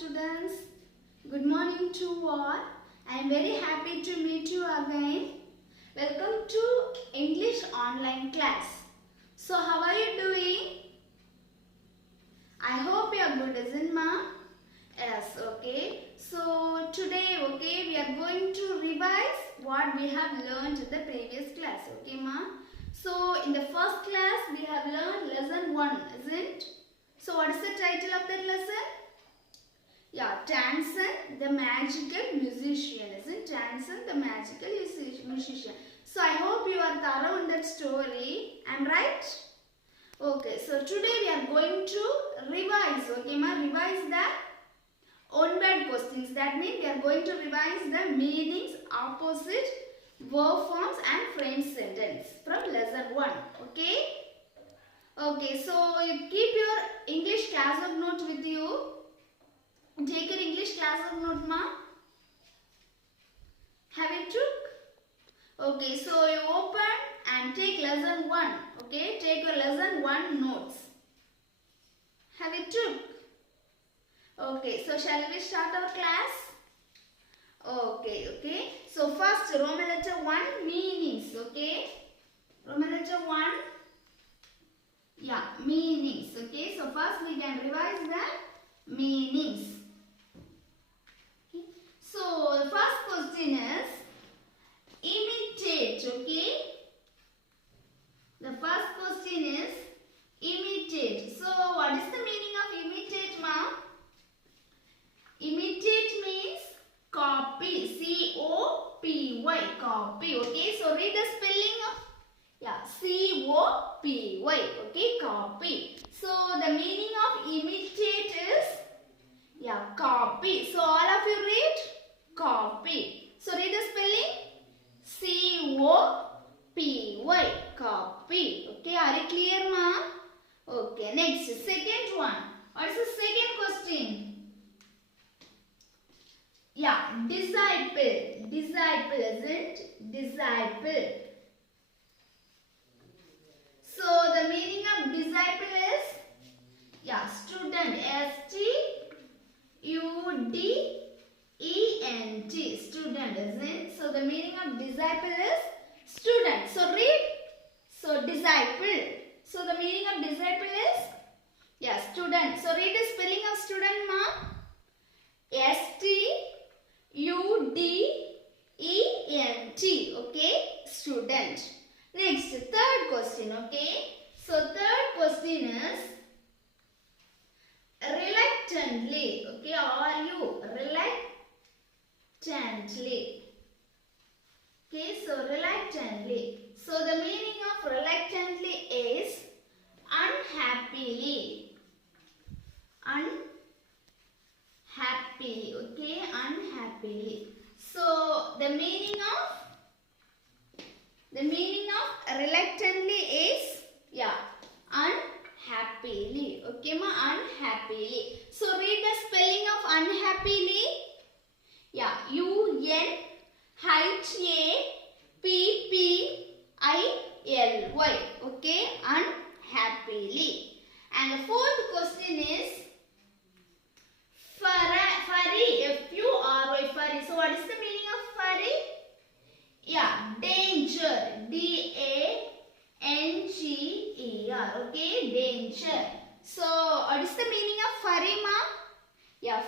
students. Good morning to all. I am very happy to meet you again. Welcome to English online class. So how are you doing? I hope you are good, isn't ma? Yes, okay. So today, okay, we are going to revise what we have learned in the previous class, okay ma? So in the first class we have learned lesson 1, isn't it? So what is the title of that lesson? Yeah, Tansen the magical musician, isn't Tansen the magical musician. So I hope you are thorough in that story. Am I right? Okay, so today we are going to revise, okay ma? Revise the on-word questions. That means we are going to revise the meanings, opposite, verb forms and French sentence from lesson 1, okay? Okay, so you keep your English class of note with you. Take your English class of note, ma. Have it took? Okay, so you open and take lesson 1. Okay, take your lesson 1 notes. Have it took? Okay, so shall we start our class? Okay. So first Roman letter 1 meanings. Okay, Roman letter 1. Yeah, meanings. Okay, so first we can revise the meanings. Okay. So the first question is imitate. Okay, the first question is imitate. So what is the meaning of imitate, ma? Imitate means copy. C-O-P-Y. Copy. Okay, so read the spelling of C-O-P-Y. Okay, copy. So the meaning of imitate is copy. So all of you read copy. So read the spelling C-O-P-Y. Copy. Okay, are you clear, ma? Okay, next, second one. What is the second question? Disciple. Disciple, isn't? Disciple. So the meaning of disciple is student. S-T-U-D-E-N-T. Student, isn't? So the meaning of disciple is student. So read. So disciple. So the meaning of disciple is student. So read the spelling of student, ma. S-T-U-D-E-N-T. Okay, student. Next, third question. Okay, so third question is reluctantly. Okay, how are you? Reluctantly. Okay, so reluctantly. So the meaning of reluctantly is unhappily. Unhappily. Okay, unhappily. So the meaning of reluctantly is unhappily. Okay ma, unhappily. So read the spelling of unhappily. U-N-H-A-P-P-I-L-Y. Okay, unhappily. And the fourth question is furry. F-U-R-Y. Furry. So what is the meaning of furry? Danger. D-A-N-G-E-R. Okay, danger. So what is the meaning of furry, ma?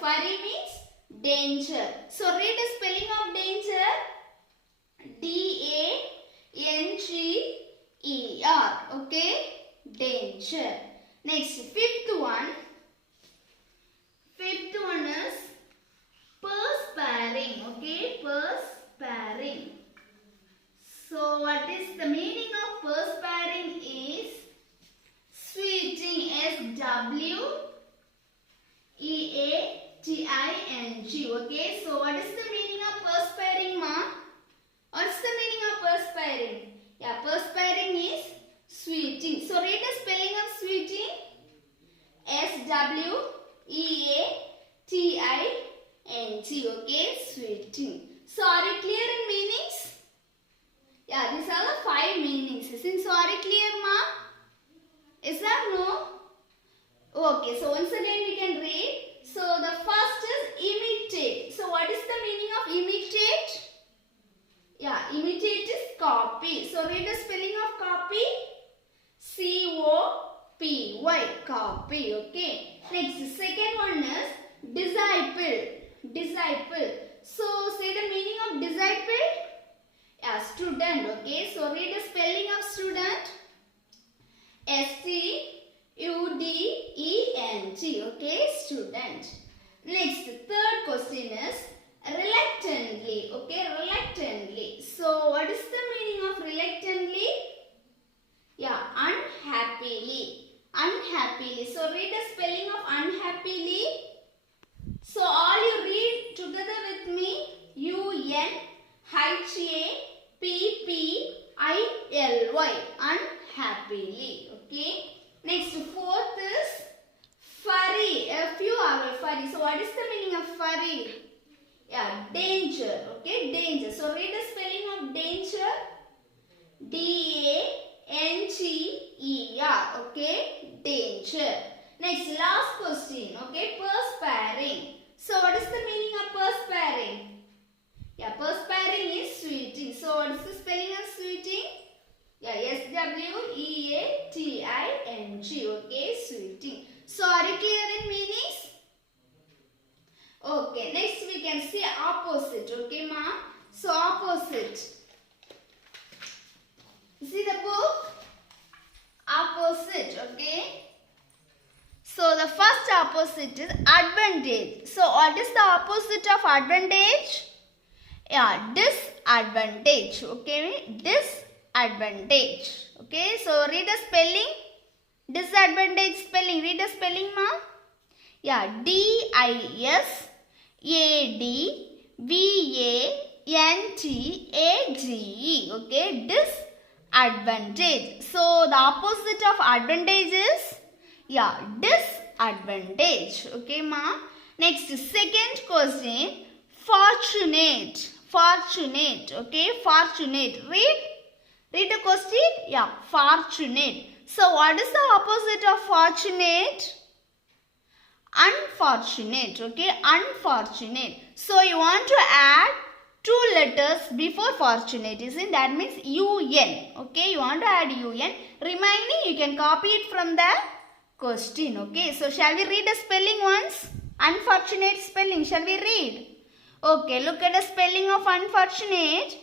Furry means danger. So read the spelling of danger. D-A-N-G-E-R. Okay, danger. Next, fifth one. Fifth one is perspiring. Okay, perspiring. So what is the meaning of perspiring is sweating. S-W-E-A-T-I-N-G. Okay, so what is the meaning of perspiring, ma? What's the meaning of perspiring? Perspiring is sweating. So read the spelling of sweating. S-W-E-A-T-I-N-G. Okay, sweating. So are you clear in meanings? These are the 5 meanings. So are you clear, ma? Is that no? Okay, so once again we can read. So the first copy. Okay. Next, second one is disciple. Disciple. So say the meaning of disciple. Yeah, student. Okay. So read the spelling of student. S-T-U-D-E-N-T. Okay, student. Next, third question is reluctantly. Okay, reluctantly. So what is the meaning of reluctantly? Yeah, unhappily. Unhappily. So read the spelling of unhappily. So all you read together with me. U-N-H-A-P-P-I-L-Y. Unhappily. Okay. Next, fourth is furry. F-U-R-R, furry. So what is the meaning of furry? Yeah, danger. Okay, danger. So read the spelling of danger. D-A-N-G-E-R. Okay, danger. Next, last question. Okay, perspiring. So what is the meaning of perspiring? Yeah, perspiring is sweating. So what is the spelling of sweating? Yeah, S-W-E-A-T-I-N-G. Okay, sweating. So are you clear in meanings? Okay, next we can see opposite. Okay, ma? So opposite. See the book? Opposite. Okay. So the first opposite is advantage. So what is the opposite of advantage? Yeah, disadvantage. Okay, disadvantage. Okay, so read the spelling. Disadvantage spelling. Read the spelling, ma. Yeah, D-I-S-A-D-V-A-N-T-A-G-E. Okay, disadvantage. So the opposite of advantage is, yeah, disadvantage. Okay, ma. Next, second question, fortunate. Fortunate. Okay, fortunate. Read the question. Yeah, fortunate. So what is the opposite of fortunate? Unfortunate. Okay, unfortunate. So you want to add two letters before fortunate, isn't that? Means UN. Okay, you want to add UN. Remaining you can copy it from the question. Okay, so shall we read the spelling once? Unfortunate spelling. Shall we read? Okay, look at the spelling of unfortunate.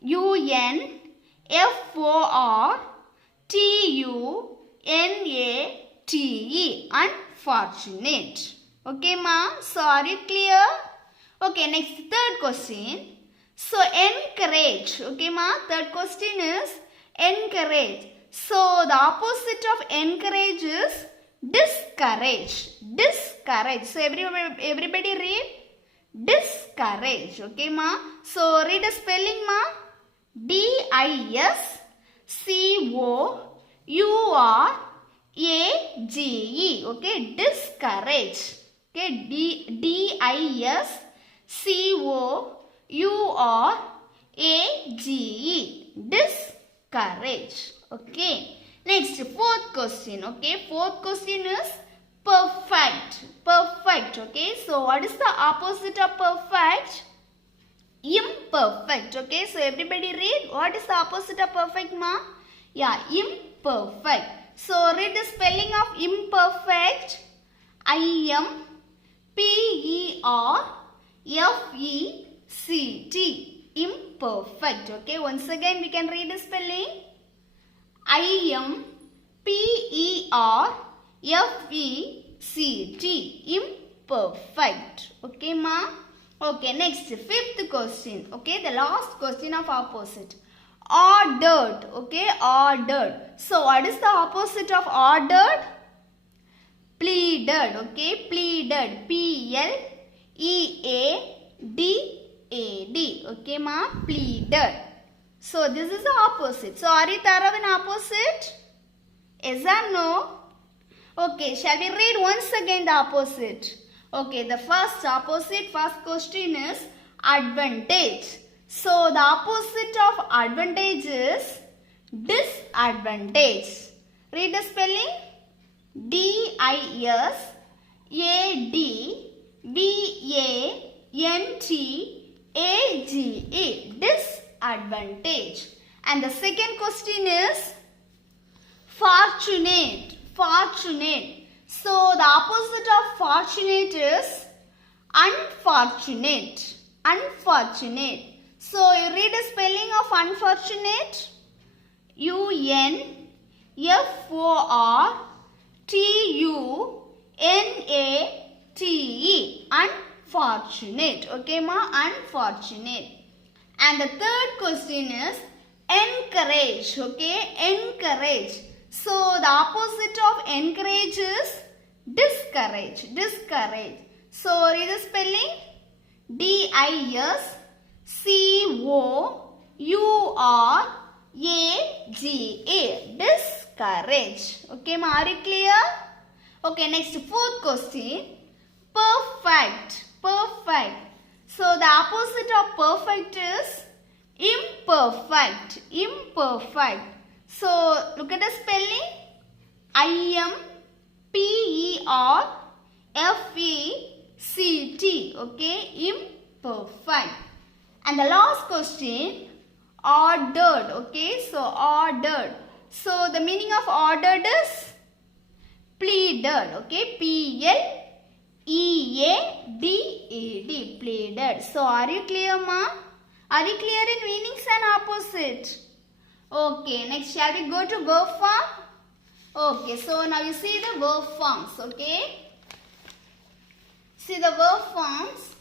U-N-F-O-R-T-U-N-A-T-E. Unfortunate. Okay, ma? So are you clear? Okay, next third question. So encourage. Okay, ma? Third question is encourage. So the opposite of encourage is discourage. Discourage. So everybody read. Discourage. Okay, ma? So read the spelling, ma. D-I-S-C-O-U-R-A-G-E. Okay, discourage. Okay, D-I-S-C-O-U-R-A-G-E. Discourage. Okay. Next, fourth question. Okay, fourth question is perfect. Perfect. Okay, so what is the opposite of perfect? Imperfect. Okay, so everybody read. What is the opposite of perfect, ma? Yeah, imperfect. So read the spelling of imperfect. I-M-P-E-R-F-E-C-T. Imperfect. Okay, once again we can read the spelling. I-M-P-E-R-F-E-C-T. Imperfect. Okay, ma? Okay, next, fifth question. Okay, the last question of opposite. Ordered. Okay, ordered. So what is the opposite of ordered? Pleaded. Okay, pleaded. P-L-E-A-D-A-D. Okay, ma? Pleaded. So this is the opposite. So are you thorough in opposite? Yes or no? Okay, shall we read once again the opposite? Okay, the first question is advantage. So the opposite of advantage is disadvantage. Read the spelling. D-I-S-V-A-N-T-A-G-E. Disadvantage. And the second question is fortunate. Fortunate. So the opposite of fortunate is unfortunate. Unfortunate. So you read the spelling of unfortunate. UNFORTUNATE. Unfortunate. Okay ma? Unfortunate. And the third question is encourage. Okay? Encourage. So the opposite of encourage is discourage. Discourage. So read the spelling. DISCOURAGE. Discourage. Okay, ma, are you clear? Okay, next fourth question. Perfect. Perfect. So the opposite of perfect is imperfect. Imperfect. So look at the spelling. IMPERFECT. Okay, imperfect. And the last question, ordered. Okay, so ordered. So the meaning of ordered is pleaded. Okay, PLEADED. Pleaded. So are you clear, ma? Are you clear in meanings and opposite? Okay, next shall we go to verb form? Okay, so now you see the verb forms. Okay, see the verb forms.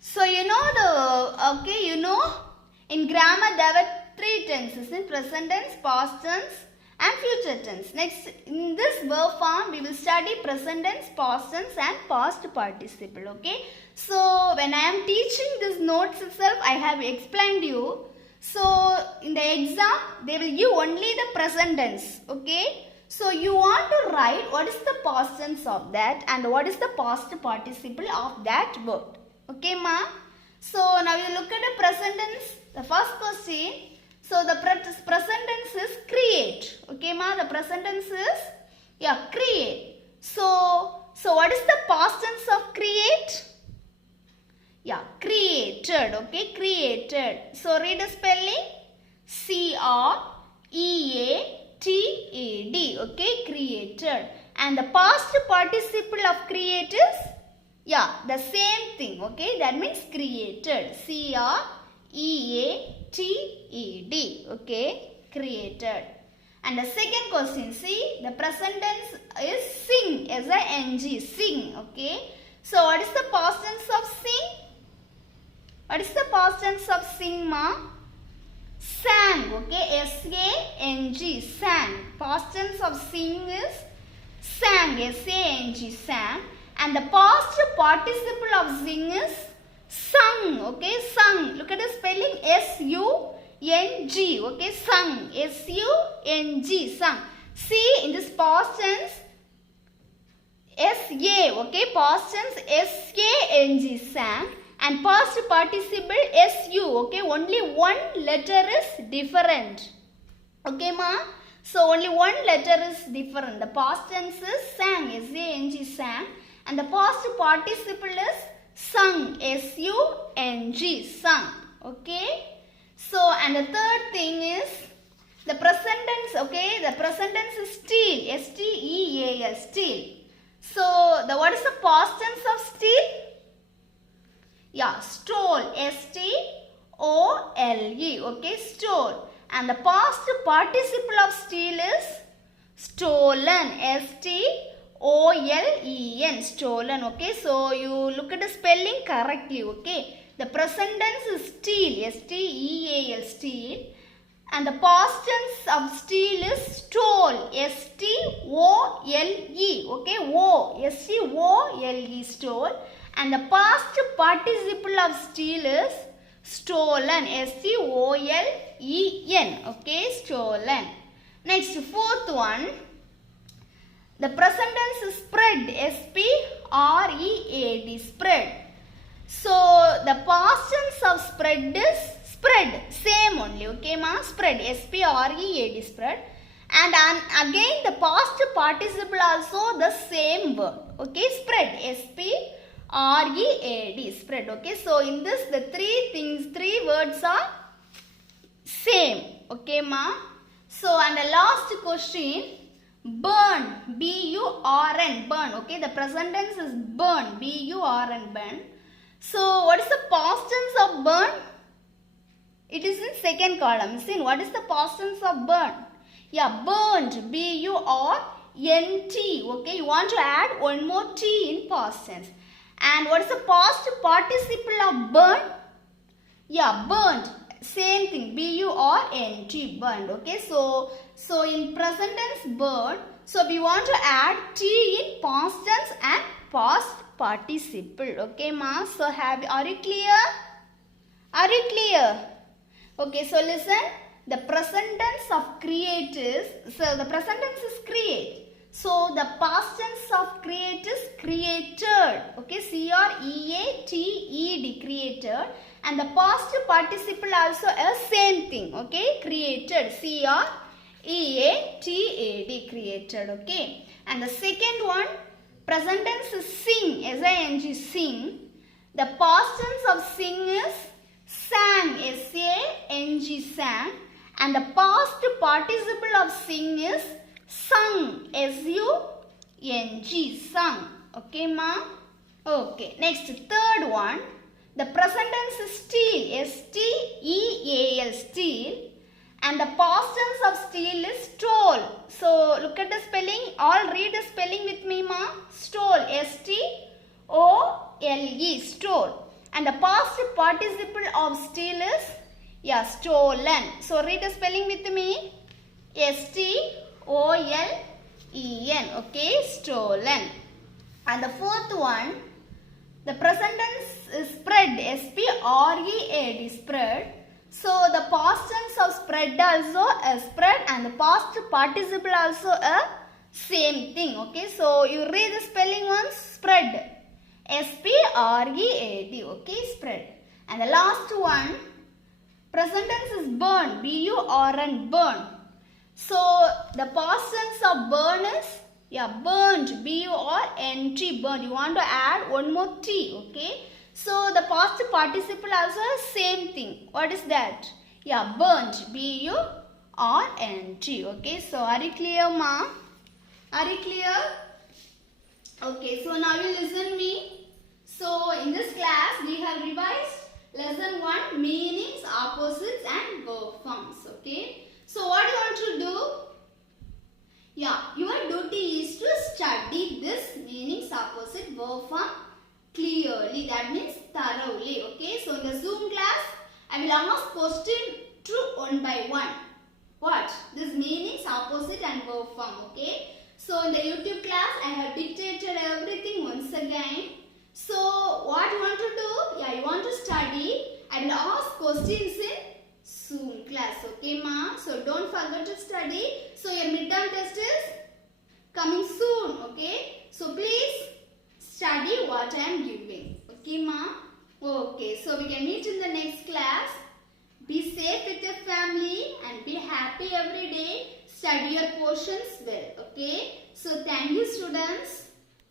So you know in grammar there were three tenses, in present tense, past tense and future tense. Next, in this verb form we will study present tense, past tense and past participle. Okay, so when I am teaching this notes itself, I have explained you. So in the exam they will give only the present tense. Okay, so you want to write what is the past tense of that and what is the past participle of that word. Okay ma? So now you look at the present tense. The first question. So the present tense is create. Okay ma? The present tense is create. So what is the past tense of create? Created. Okay, created. So read the spelling. CREATED. Okay, created. And the past participle of create is the same thing. Okay, that means created. CREATED. Okay, created. And the second question, see, the present tense is sing. S-I-N-G. Sing. Okay. So what is the past tense of sing? What is the past tense of sing, ma? Sang. Okay, S-A-N-G. Sang. Past tense of sing is sang. S-A-N-G. Sang. And the past participle of sing is sung. Okay, sung. Look at the spelling. S-U-N-G. Okay, sung. S-U-N-G. Sung. See, in this past tense, S-A. Okay, past tense S-A-N-G. Sang. And past participle SU. Okay, only one letter is different. Okay ma? So only one letter is different. The past tense is sang. S-A-N-G. Sang. And the past participle is sung. S-U-N-G. Sung. Okay. So and the third thing is the present tense. Okay, the present tense is steal. S-T-E-A-L. Steal. So what is the past tense of steal? Stole. S-T-O-L-E. Okay, stole. And the past participle of steal is stolen. S-T-O-L-E-N. Stolen. Okay, so you look at the spelling correctly. Okay, the present tense is steal. S-T-E-A-L. Steal. And the past tense of steal is stole. S-T-O-L-E. Okay, O. S-T-O-L-E. Stole. And the past participle of steal is stolen. S-T-O-L-E-N. Okay, stolen. Next, fourth one. The present tense is spread. S-P-R-E-A-D. Spread. So the past tense of spread is spread. Same only. Okay ma? Spread. S-P-R-E-A-D. Spread. And again the past participle also the same word. Okay, spread. S-P-R-E-A-D. Spread. Okay, so in this the three words are same. Okay ma? So and the last question, burn, B-U-R-N, burn. Okay, the present tense is burn, B-U-R-N, burn. So what is the past tense of burn? It is in second column. See, what is the past tense of burn? Yeah, burnt, B-U-R-N-T. Okay, you want to add one more T in past tense. And what is the past participle of burn? Yeah, burnt. Same thing, B-U-R-N-T, burnt. Okay, so in present tense burn, so we want to add T in past tense and past participle. Okay, ma. So are you clear? Are you clear? Okay, so listen. The present tense of create is, so the present tense is create. So the past tense of create is created. Okay, C-R-E-A-T-E-D, created. And the past participle also a same thing. Okay, created, C-R-E-A-T-A-D, created. Okay, and the second one, present tense is sing, S-I-N-G, sing. The past tense of sing is sang, S-A-N-G, sang. And the past participle of sing is sung, S-U-N-G, sung. Okay, ma? Okay, next, third one. The present tense is steal, S-T-E-A-L, steal. And the past tense of steal is stole. So, look at the spelling. All read the spelling with me, ma. Stole, S-T-O-L-E, stole. And the past participle of steal is, yeah, stolen. So, read the spelling with me. S-T-O-L-E-N. Okay, stolen. And the fourth one, the present tense is spread, S-P-R-E-A-D, spread. So, the past tense of spread also a spread and the past participle also a same thing. Okay, so you read the spelling once, spread, S-P-R-E-A-D, okay, spread. And the last one, present tense is burn, B-U-R-N, burn. So, the past tense of burn is, yeah, burnt, B-U-R-N-T, burnt. You want to add one more T, okay. So, the past participle also same thing. What is that? Yeah, burnt, B-U-R-N-T, okay. So, are you clear, ma? Are you clear? Okay, so now you listen me. So, in this class, we have revised lesson 1, meanings, opposites and verb forms, okay. So, what you want to do? Yeah, your duty is to study this meanings, opposite, verb form clearly. That means thoroughly, okay. So, in the Zoom class, I will ask question through one by one. What? This meanings, opposite and verb form, okay. So, in the YouTube class, I have dictated everything once again. So, what you want to do? Yeah, you want to study. I will ask questions in Zoom class, okay, ma? So, don't forget to study. So, your midterm test is coming soon, okay? So, please study what I am giving, okay, ma? Okay, so we can meet in the next class. Be safe with your family and be happy every day. Study your portions well, okay? So, thank you, students.